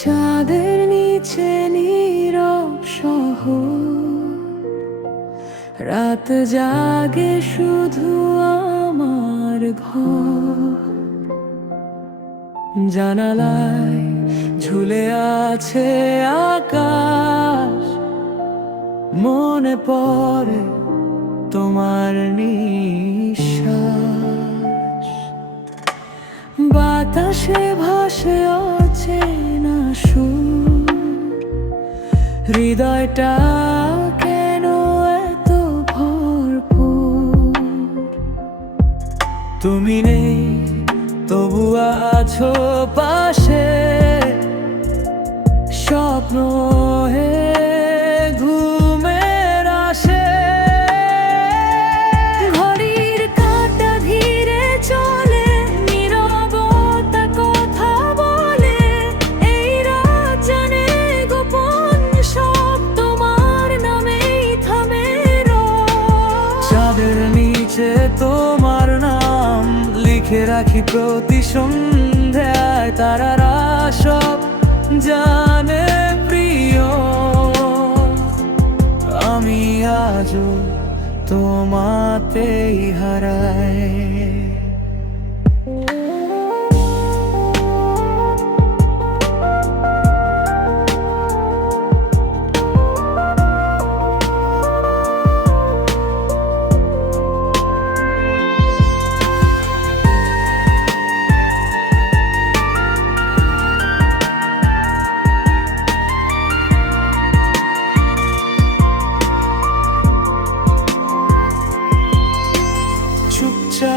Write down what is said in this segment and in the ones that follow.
চাঁদের নিচে নীরব শহর, রাত জাগে শুধু আমার ঘর। জানালায় ঝুলে আছে আকাশ, মনে পড়ে তোমার নিঃশ্বাস। বাতাসে ভাসে অচেনা সুর, হৃদয়টা কেন এত ভরপুর। তুমি নেই তবু আছো পাশে, স্বপ্ন হে ঘুমের আসে। ঘড়ির কাঁটা ধীরে চলে, নীরবতা কথা বলে। এই রাত জানে গোপন সব, তোমার নামেই থামে রোজ। চাঁদের নিচে তোমার নাম লিখে রাখি প্রতি সন্ধ্যায়। তারারা সব জানে প্রিয়, আমি আজও তোমাতেই হারাই।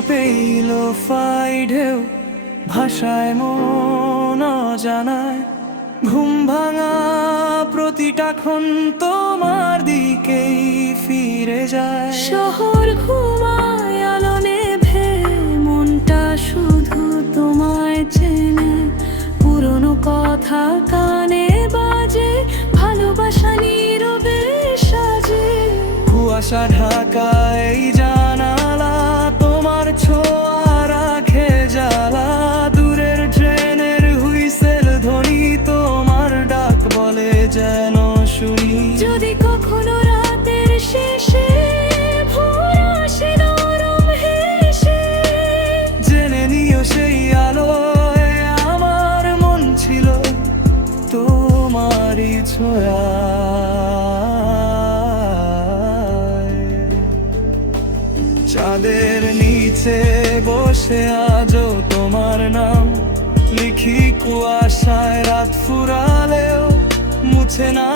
পেইল ফাইডেও ভাষায় মন জানায়। ঘুম ভাঙা প্রতিটা ক্ষণ তোমার দিকেই ফিরে যায়। শহর ঘুমায় আলো নেভে, মনটা শুধু তোমায় চেনে। পুরনো কথা কানে বাজে, ভালোবাসা নীরবে সাজে। কুয়াশা ঢাকায় জানালা, তোমার ছোঁয়া রাখে জ্বালা। দূরের ট্রেনের হুইসেল ধ্বনি তোমার ডাক বলে যেন শুনি। যদি কখনো রাতের শেষে ভোর আসে নরম হেসে, জেনে নিও সেই আলোয় আমার মন ছিল তোমারই ছোঁয়া। চাঁদের নিচে বসে আজও তোমার নাম লিখি কুয়াশায়। রাত ফুরালেও মুছে না